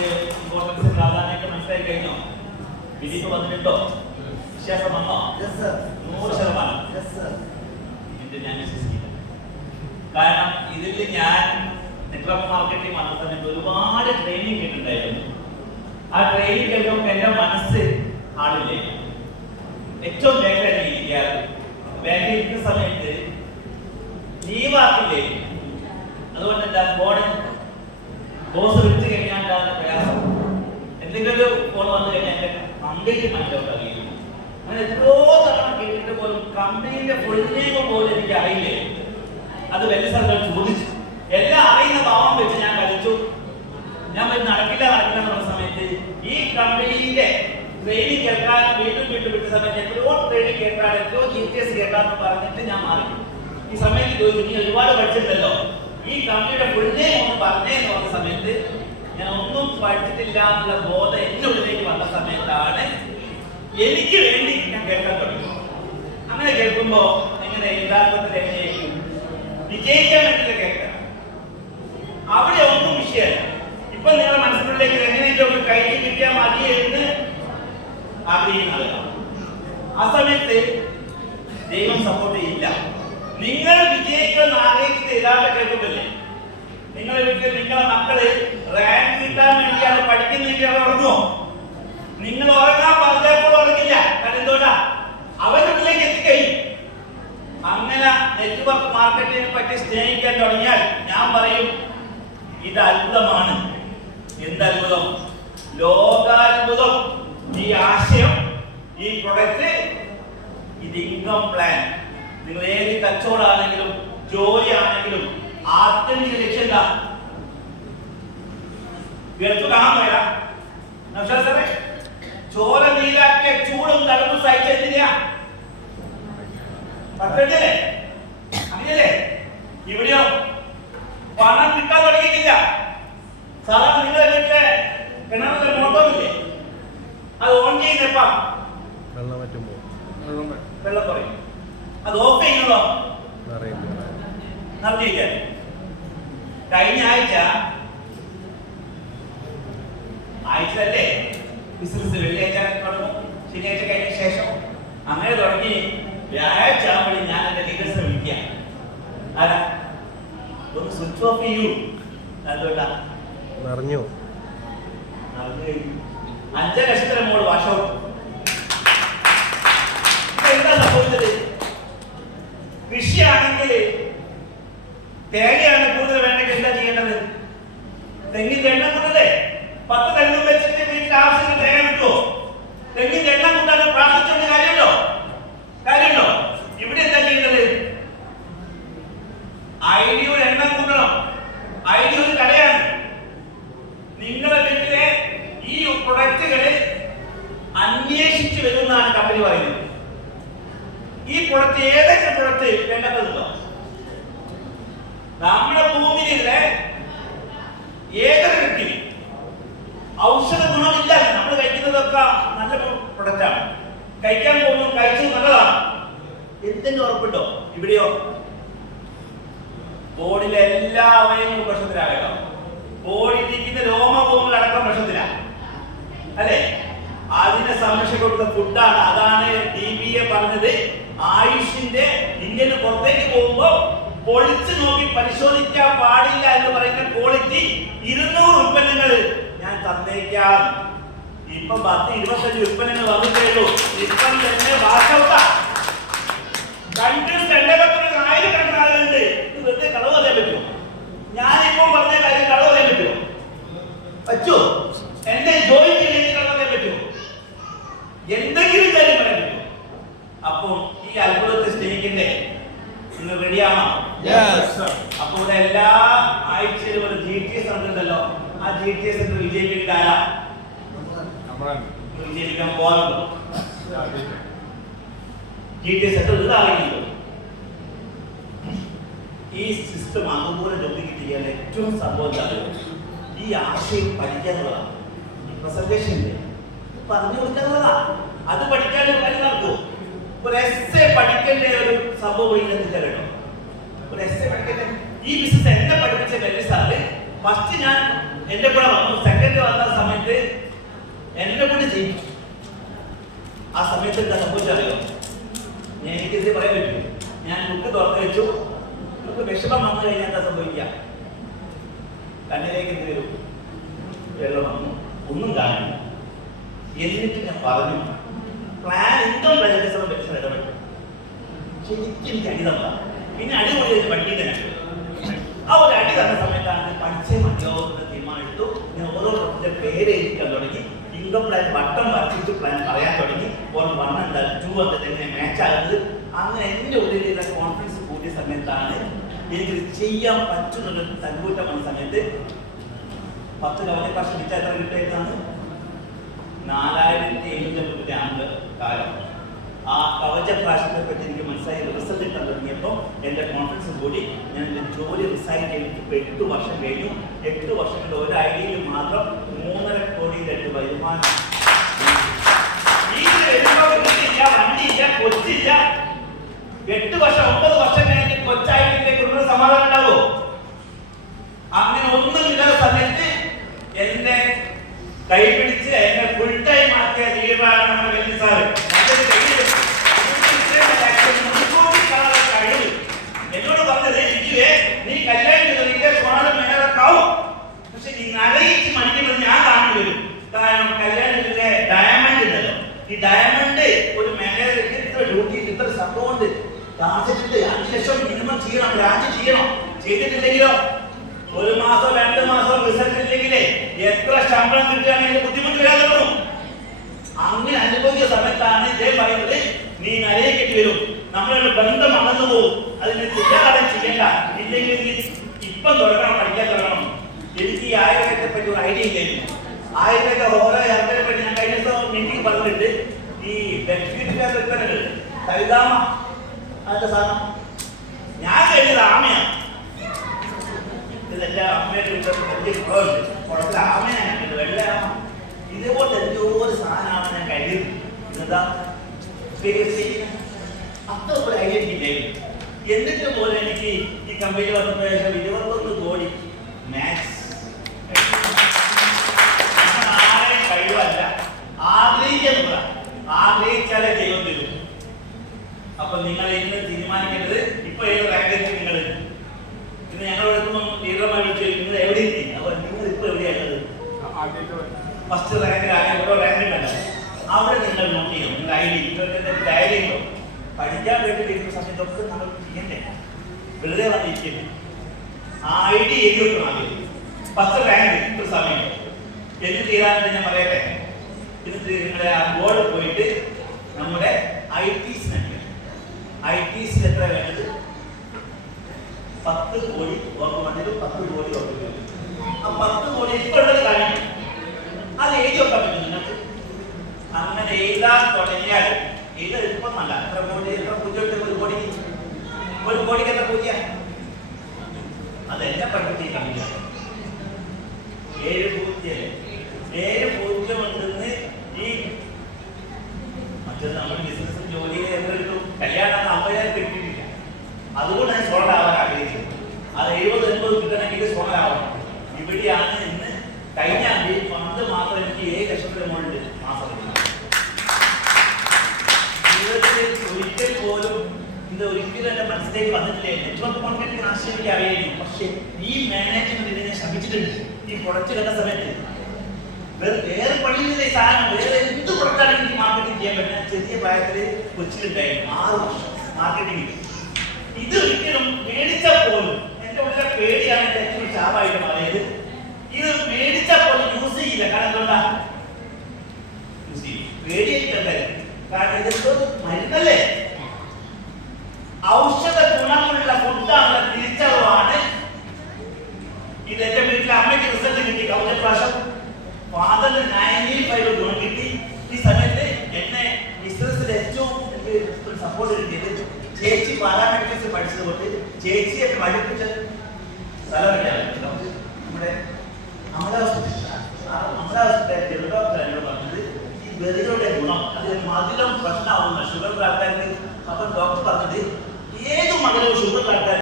അതിന്റെ ഇമ്പോർട്ടൻസ് പ്രാധാന്യമൊക്കെ മനസ്സിലായി കഴിഞ്ഞോ? വിധിപ്പ് വന്നിട്ടുണ്ടോ? വിശ്വാസം വന്നോ? 100%. ഇത് ഞാൻ വിശ്വസിക്കില്ല. കാരണം ഇതിൽ ഞാൻ നെറ്റ്വർക്ക് മാർക്കറ്റിംഗ് വന്ന സമയത്ത് ഒരുപാട് ട്രെയിനിങ് കേട്ടിട്ടുണ്ടായിരുന്നു. ആ ട്രെയിനിങ് കേൾക്കുമ്പോൾ എന്റെ മനസ്സ് ആളില്ലേ, ഏറ്റവും ബാക്കിലാണ് ഇരിക്കാറ്. ബാക്കിൽ ഇരിക്കുന്ന സമയത്ത് ലീവാക്കില്ലേ, അതുകൊണ്ട് എന്താ ഫോണിൽ ബോസ് വിളിച്ചു കഴിഞ്ഞാൽ ഉണ്ടാകുന്ന പ്രയാസം, എന്തെങ്കിലും ഒരു ഫോൺ വന്നു കഴിഞ്ഞാൽ എന്റെ കംപ്ലീറ്റ് മൈൻഡൗട്ട് അറിയില്ല. അങ്ങനെ എത്രയോ തവണ കേട്ടിട്ട് പോലും കമ്പനിയുടെ ഫുൾ നെയിം പോലും എനിക്ക് അറിയില്ലേ. അത് വലിയ സ്ഥലങ്ങൾ ചോദിച്ചു, എല്ലാം അറിയുന്ന ഭാവം വെച്ച് ഞാൻ കളിച്ചു. ഞാൻ നടക്കില്ല എന്ന് പറഞ്ഞ സമയത്ത് ഈ കമ്പനിയുടെ ട്രെയിനിങ് കേൾക്കാൻ വീണ്ടും വിട്ട സമയത്ത് എത്രയോ ട്രെയിനിങ് കേൾക്കാൻ, എത്രയോ GTS കേൾക്കാന്ന് പറഞ്ഞിട്ട് ഞാൻ മാറി. ഈ സമയത്ത് ചോദിച്ചു, നീ ഒരുപാട് പഠിച്ചിട്ടല്ലോ, ഈ കമ്പനിയുടെ ഫുൾ നെയിം ഒന്ന് പറഞ്ഞേ എന്ന് പറഞ്ഞ സമയത്ത് ഞാൻ ഒന്നും പഠിച്ചിട്ടില്ല എന്നുള്ള ബോധം എന്റെ ഉള്ളിലേക്ക് വന്ന സമയത്താണ് എനിക്ക് വേണ്ടി ഞാൻ കേൾക്കാൻ തുടങ്ങി. അങ്ങനെ കേൾക്കുമ്പോ എങ്ങനെ യഥാർത്ഥത്തിൽ എങ്ങനെയായിരിക്കും വിജയിക്കാൻ വേണ്ടിയിട്ട് കേൾക്കാം. അവിടെ ഒന്നും വിഷയമല്ല. ഇപ്പൊ നിങ്ങളുടെ മനസ്സിനുള്ളിലേക്ക് എങ്ങനെയെങ്കിലും കൈ കിട്ടിയാൽ മതി എന്ന് ആഗ്രഹിക്കുന്ന ആളുകളാണ്. ആ സമയത്ത് ദൈവം സപ്പോർട്ട് ചെയ്യില്ല. നിങ്ങൾ വിജയിക്കുന്ന ആഗ്രഹിച്ചിട്ട് യഥാർത്ഥ കേൾക്കുന്നില്ലേ? നിങ്ങളെ വീട്ടിൽ നിങ്ങളെ മക്കള് റാങ്ക് കിട്ടാൻ വേണ്ടിയാണ് പഠിക്കുന്നെങ്കിൽ അവർ ഉറങ്ങുമോ? നിങ്ങൾ ഉറങ്ങാൻ പറഞ്ഞപ്പോൾ ഉറങ്ങില്ല. കാരണം എന്തുകൊണ്ടാ? അവരുടെ ഉള്ളിലേക്ക് എത്തിക്കഴിഞ്ഞു. അങ്ങനെ നെറ്റ്വർക്ക് മാർക്കറ്റിനെ പറ്റി സ്നേഹിക്കാൻ തുടങ്ങിയാൽ ഞാൻ പറയും, ഇത് അത്ഭുതമാണ്. എന്ത് അത്ഭുതം? ലോകാത്ഭുതം. ഈ ആശയം, ഈ പ്രൊഡക്റ്റ്, ഇത് ഇൻകം പ്ലാൻ. നിങ്ങൾ ഏത് കച്ചവടമാണെങ്കിലും ജോലി ആണെങ്കിലും ആത്യന്തിക ലക്ഷ്യം എന്താ? ഗൾഫ് കാണാൻ പോയാ സാറേ, ചോര നീലാക്കിയ ചൂടും തണുപ്പും സഹിച്ചെന്തിനാ? പറ്റല്ലേ? അങ്ങനെയല്ലേ? ഇവിടെയോ പണം കിട്ടാൻ തുടങ്ങിയിട്ടില്ല. സാധാരണ നിങ്ങളെ വീട്ടിലെ കിണറിലെ മോട്ടോറില്ലേ, അത് ഓൺ ചെയ്യുന്നപ്പാ വെള്ളം കുറയും. അത് ഓഫ് ചെയ്യുന്നതോ നടത്തിയില്ല. കഴിഞ്ഞ ആഴ്ചയല്ലേ ബിസിനസ്, വെള്ളിയാഴ്ച തുടങ്ങും, ശനിയാഴ്ച കഴിഞ്ഞ ശേഷം അങ്ങനെ തുടങ്ങി. വ്യാഴാഴ്ച ആകുമ്പോഴേ ഞാൻ എന്റെ ലീഡേഴ്സിനെ വിളിക്കാം. ആരാ ഒന്ന് സ്വിച്ച് ഓഫ് ചെയ്യൂ. എന്തുകൊണ്ടാ? നിറഞ്ഞു 5 ലക്ഷത്തിന് മോള് വാഷ് ഔട്ട്. എന്താ സംഭവിച്ചത്? കൃഷിയാണെങ്കിൽ തേങ്ങയാണ് കൂടുതൽ വേണ്ടെങ്കിൽ എന്താ ചെയ്യേണ്ടത്? തെങ്ങിന്റെ എണ്ണം കൂട്ടല്ലേ? 10 തെങ്ങും വെച്ചിട്ട് വീട്ടിൽ ആവശ്യത്തിന് തേങ്ങ കിട്ടുമോ? തെങ്ങിന്റെ എണ്ണം കൂട്ടാനും പ്രാർത്ഥിച്ചുകൊണ്ട് കാര്യമുണ്ടോ? ഇവിടെ എന്താ ചെയ്യേണ്ടത്? ഐഡിയയുടെ എണ്ണം കൂട്ടണം. ഐഡിയ ഒരു കടയാണ്. നിങ്ങളുടെ വീട്ടിലെ ഈ പ്രൊഡക്റ്റുകള് അന്വേഷിച്ചു വരുമെന്നാണ് കമ്പനി പറയുന്നത്. ഈ പ്രൊഡക്റ്റ് ഏതൊക്കെ പ്രൊഡക്റ്റ് വേണ്ടതുണ്ടോ? നമ്മുടെ ഭൂമിയിലെ ഏതൊരു വ്യക്തി ഔഷധ ഗുണമില്ല. നമ്മൾ കഴിക്കുന്നതൊക്കെ നല്ല പ്രൊഡക്റ്റാണ്. കഴിക്കാൻ പോകുന്നു, കഴിച്ചു നല്ലതാണ്. എന്തെങ്കിലും ഉറപ്പുണ്ടോ? ഇവിടെയോ ബോഡിയിലെ എല്ലാ അവയവങ്ങളും പ്രശ്നത്തിലാകണം. ബോഡിയിലിരിക്കുന്ന രോമഭൂമികൾ അടക്കം പ്രശ്നത്തിലാണ് അല്ലെ? അതിനെ സംരക്ഷിക്കുന്ന ഫുഡാണ്. അതാണ് DBA പറഞ്ഞത്, ആയുഷിന്റെ ഇന്ത്യന് പുറത്തേക്ക് പോകുമ്പോ പൊളിച്ചു നോക്കി പരിശോധിക്കാൻ പാടില്ല എന്ന് പറയുന്ന ക്വാളിറ്റി 200 ഉൽപ്പന്നങ്ങൾ ഞാൻ തന്നേക്കാം. ഇപ്പൊ 10-25 ഉൽപ്പന്നങ്ങൾ വന്നിട്ടേയുള്ളൂ. ഇപ്പം തന്നെ വാക്കൗട്ടാ. കൺഫ്യൂസ് 1000 ആളുകളുണ്ട്. ഇത് വെറുതെ കളവ് പറയാൻ പറ്റുമോ? ഞാനിപ്പോ പറഞ്ഞ കാര്യം കളവ് പറയാൻ പറ്റുമോ? പറ്റൂ? എന്റെ ജോലിക്ക് വേണ്ടി കളവ് പറയാൻ പറ്റുമോ? എന്തെങ്കിലും കാര്യം പറയാൻ പറ്റുമോ? അപ്പോൾ ഈ അത്ഭുതത്തെ സ്നേഹിക്കണ്ടേ? നിങ്ങൾ റെഡിയാണോ? അപ്പൊ ഇവിടെ എല്ലാ ആഴ്ചയിലും ഒരു GTS ഉണ്ടല്ലോ. ആ GTS വിജയിപ്പിക്കാൻ ആരാ? വിജയിപ്പിക്കാൻ പോകാറുണ്ടോ? GTS ഇതാണെങ്കിലും ഈ സിസ്റ്റം അതുപോലെ ഡ്യൂപ്ലിക്കേറ്റ് ചെയ്യാൻ ഏറ്റവും സംഭവം ഈ ആശയം പഠിക്കാനുള്ളതാണ്. ഈ പ്രസന്റേഷൻ പറഞ്ഞു കൊടുക്കാനുള്ളതാ. അത് പഠിക്കാൻ നടക്കൂ. ഒരു എസ്സേ പഠിക്കേണ്ട ഒരു സംഭവം ഇല്ലെന്നില്ല കേട്ടോ. ഒരു എസ്സേ പഠിക്കേണ്ട ഈ ബിസിനസ് എന്നെ പഠിപ്പിച്ച വലിയ സാറ് ഫസ്റ്റ് ഞാൻ എന്റെ കൂടെ വന്നു. സെക്കൻഡ് വന്ന എന്നെ കൊണ്ട് ചെയ്യും. ആ സമയത്ത് എന്താ സംഭവിച്ചറിയോ? എനിക്കിത് പറയാൻ പറ്റും. ഞാൻ ബുക്ക് തുറന്നു വെച്ചു. നമുക്ക് വിഷമം വന്നു കഴിഞ്ഞാൽ എന്താ സംഭവിക്കുക? കണ്ണിലേക്ക് എന്ത് വരും? വെള്ളം വന്നു, ഒന്നും കാണില്ല. എന്നിട്ട് ഞാൻ പറഞ്ഞു പ്ലാൻ ഇൻകം ബജറ്റ് ബെസ്റ്റ് ഇടപെട്ടു. ശരിക്കും എനിക്ക് അടി തന്ന, പിന്നെ അടിപൊളി വണ്ടി തന്നെ. ആ ഒരു അടി തന്ന സമയത്താണ് പഠിച്ചേ മതിയാവുന്ന തീരുമാനമെടുത്തു. ഞാൻ ഓരോ പ്രൊജക്റ്റിന്റെ പേര് എഴുതിക്കാൻ തുടങ്ങി. ഇൻകം പ്ലാൻ വട്ടം വരച്ചിട്ട് പ്ലാൻ പറയാൻ തുടങ്ങി. ഓരോ 1 എന്താ 2 എന്താ എങ്ങനെ മാച്ച് ആകുന്നത്. അങ്ങനെ എൻ്റെ ഉള്ളിലുള്ള കോൺഫിഡൻസ് കൂടിയ സമയത്താണ് എനിക്കിത് ചെയ്യാൻ പറ്റുന്നൊരു തൻകൂറ്റം വന്ന സമയത്ത് 10 കവച പ്രാവശ്യം വിറ്റ എത്ര കിട്ടിയതാണ്? 4750 ആണ്ട് കാലം. ആ കവച പ്രാവശ്യത്തെ പറ്റി എനിക്ക് മനസ്സിലായി. റിസൾട്ട് കിട്ടാൻ തുടങ്ങിയപ്പോൾ എൻ്റെ കോൺഫിഡൻസ് കൂടി. ഞാൻ എൻ്റെ ജോലി റിസൈൻ ചെയ്തിട്ട് ഇപ്പോൾ 8 വർഷം കഴിഞ്ഞു. 8 വർഷം കൊണ്ട് ഒരു ഐഡിയയിൽ മാത്രം 3.5 കോടിയിലെട്ട് വരുമാനം. വണ്ടിയില്ല, കൊച്ചില്ല. 8 വർഷം 9 വർഷം കഴിഞ്ഞ് കൊച്ചായിട്ടിലേക്ക് ഒരു സമാധാനം ഉണ്ടാവോ? അങ്ങനെ ഒന്നുമില്ലാത്ത സമയത്ത് എന്നെ കൈപിടിച്ച് എന്നെ ഫുൾ ടൈം ആക്കിയ ലീഡറാണ് നമ്മുടെ വെല്ലി സാറ്. എന്നോട് പറഞ്ഞത് നീ കല്യാണം സ്വാതം മേലാക്കാവും, പക്ഷെ നീ നരയിച്ച് മണിക്കുന്നത് ഞാൻ കാണേണ്ടി വരും. കാരണം കല്യാണത്തിലെ ഡയമണ്ട് ഉണ്ടല്ലോ, ഈ ഡയമണ്ട് ഒരു മേഖലയ്ക്ക് ഇത്ര ഡ്യൂട്ടി ഇത്ര സംഭവം ഉണ്ട്. താമസിച്ചിട്ട് 5 ലക്ഷം മിനിമം ചെയ്യണം, രാജ്യം ചെയ്യണം. ചെയ്തിട്ടില്ലെങ്കിലോ 1 മാസോ 2 മാസോ റിസൾട്ട് ഇല്ലെങ്കിലേ എത്ര ശമ്പളം കിട്ടുകയാണെങ്കിൽ ബുദ്ധിമുട്ട് വരാൻ തുടങ്ങും. അങ്ങനെ അനുഭവിച്ച സമയത്താണ് ഇതേ പറയുന്നത് നീ നരയിക്കേണ്ടി വരും, നമ്മളുടെ ബന്ധം അകന്നു പോകും, അതിന് തിരിച്ചടം ചെയ്യണ്ട, ഇല്ലെങ്കിൽ ഇപ്പം തുടങ്ങണം, പഠിക്കാൻ തുടങ്ങണം. എനിക്ക് ഈ ആയുർവേദത്തെ പറ്റി ഒരു ഐഡിയ ഇല്ലായിരുന്നു. ആയുർവേദ ഓരോ യാത്രയെ പറ്റി ഞാൻ കഴിഞ്ഞ ദിവസം മീറ്റിംഗ് പറഞ്ഞിട്ട് ഈ സൈതാമ അതിന്റെ സാധനം ഞാൻ കഴിഞ്ഞത് ആമയാണ്. ഇതെന്റെ അമ്മയുടെ കുളത്തിൽ ആമയാണ്, വെള്ളയാമ. ഇതേപോലെ എന്തോ ഒരു സാധനമാണ് ഞാൻ കഴിയുന്നത്. ഇതെന്താ അത്ര ഒരു ഐഡിയ എനിക്കില്ലായിരുന്നു. എന്നിട്ട് പോലെ എനിക്ക് ഈ കമ്പനി വന്നപ്പോൾ 21 കോടി മാക്സ് ആരെയും കഴിവല്ല, ആഗ്രഹിക്കുക, ആഗ്രഹിച്ചാലേ ദൈവം തരും. അപ്പൊ നിങ്ങൾ ഇന്ന് തീരുമാനിക്കേണ്ടത് ഇപ്പൊ ഏത് റാങ്ക് എത്തി നിങ്ങൾ. ഇന്ന് ഞങ്ങൾ എടുക്കുമ്പോൾ ലീഡർമാർ വിളിച്ചു നിങ്ങൾ എവിടെ എത്തി? അപ്പൊ നിങ്ങൾ ഇപ്പൊ എവിടെയാണത്? ഫസ്റ്റ് റാങ്കിലായ ഓരോ റാങ്കിലുണ്ടല്ലോ, അവിടെ നിങ്ങൾ നോട്ട് ചെയ്യണം. നിങ്ങൾ ഐ ഡി നിങ്ങൾക്ക് ഡയറി ഉണ്ടോ? പഠിക്കാൻ വേണ്ടി വരുന്ന സമയത്തൊക്കെ നമ്മൾ ചെയ്യണ്ടേ, വെറുതെ വന്നിരിക്കുന്നു. ആ ഐ ഡി എഴുതി വെക്കണം. ആദ്യം ഫസ്റ്റ് റാങ്ക് ഇത്ര സമയം എന്ത് ചെയ്താൽ ഞാൻ പറയട്ടെ. എന്നിട്ട് നിങ്ങളുടെ ആ ബോർഡ് പോയിട്ട് നമ്മുടെ ITs ITs എത്ര വേണ്ടത്? 10 കോടി വർക്ക് വന്നിട്ട് 10 കോടി വർക്ക്. ആ 10 കോടി ഇപ്പോഴുള്ളത് കാര്യം അത് എഴുതി വെക്കാൻ പറ്റും നിങ്ങൾക്ക്. അങ്ങനെ എഴുതാൻ തുടങ്ങിയാൽ ഇത് എളുപ്പമല്ല. എത്ര കോടി, എത്ര പൂജ്യം? 1 കോടി. 1 കോടിക്ക് എത്ര പൂജ്യം? അതെന്നെ പഠിപ്പിച്ചിട്ടില്ല. 7 പൂജ്യം 7 പൂജ്യം ഉണ്ടെന്ന് ഈ മറ്റൊരു നമ്മുടെ ബിസിനസ് ജോലിയിൽ എത്ര കിട്ടും? കല്യാണം 50,000 കിട്ടിയിട്ടില്ല. അതുകൊണ്ട് ഞാൻ സോളർ ആവാൻ ആഗ്രഹിച്ചത്. അത് 70-80 കിട്ടണമെങ്കിൽ സോളർ ആവണം. ഇവിടെയാണ് ഇന്ന് കഴിഞ്ഞ ഫണ്ട് മാത്രം എനിക്ക് 7 ലക്ഷത്തിന് മുകളിൽ മാസം. ജീവിതത്തിൽ ഒരിക്കൽ പോലും ഇത് ഒരിക്കലും എന്റെ മനസ്സിലേക്ക് വന്നിട്ടില്ലേ. നെറ്റ്വർക്ക് മാർക്കറ്റിംഗ് ആശയം എനിക്ക് അറിയായിരുന്നു, പക്ഷെ ഈ മാനേജ്മെന്റ് ഞാൻ ശ്രമിച്ചിട്ടുണ്ട്. ഈ പ്രൊഡക്റ്റ് കണ്ട സമയത്ത് വേറെ പണിയിലെ സാധനം വേറെ എന്ത് പ്രൊഡക്റ്റാണ് എനിക്ക് മാർക്കറ്റിംഗ് ചെയ്യാൻ പറ്റുന്ന ചെറിയ പ്രായത്തിൽ കൊച്ചിയിലുണ്ടായിരുന്നു 6 വർഷം മാർക്കറ്റിംഗ്. ഇത് ഒരിക്കലും മേടിച്ചാൽ പോലും എന്റെ ഉള്ളിലെ പേടിയാണ് എന്റെ ഏറ്റവും ശാപമായിട്ട് മാറിയത്. ഇത് മേടിച്ചാൽ പോലും യൂസ് ചെയ്യില്ല. കാരണം എന്തുകൊണ്ടാ യൂസ് ചെയ്യും? പേടിയായിട്ടുണ്ടായിരുന്നു. കാരണം ഇതെന്തോ മരുന്നല്ലേ, ഔഷധ ഗുണമുള്ള ഫുഡാണ് തിരിച്ചറിവാണ്. ഇത് എന്റെ വീട്ടിലെ അമ്മയ്ക്ക് റിസൾട്ട് കിട്ടി. കൗജ പ്രാവശ്യം ഫാദറിന് 95 ഗുണം കിട്ടി. ഈ സമയത്ത് എന്നെ ബിസിനസ്സിൽ ഏറ്റവും സപ്പോർട്ട് കിട്ടിയത് ചേച്ചി പാരാമെഡിക്കൽസ് പഠിച്ചതുകൊണ്ട് ചേച്ചിയെ പഠിപ്പിച്ച സ്ഥലമില്ലാണ് നമ്മുടെ അമരാവസ്ഥ ഡോക്ടർ എന്നോട് പറഞ്ഞത് ഈ വെറികളുടെ ഗുണം അതിൽ മധുരം പ്രശ്നമാവുന്ന ഷുഗർ ആൾക്കാർക്ക്. അപ്പം ഡോക്ടർ പറഞ്ഞത് ഏത് മധുരവും ഷുഗർ ആൾക്കാർ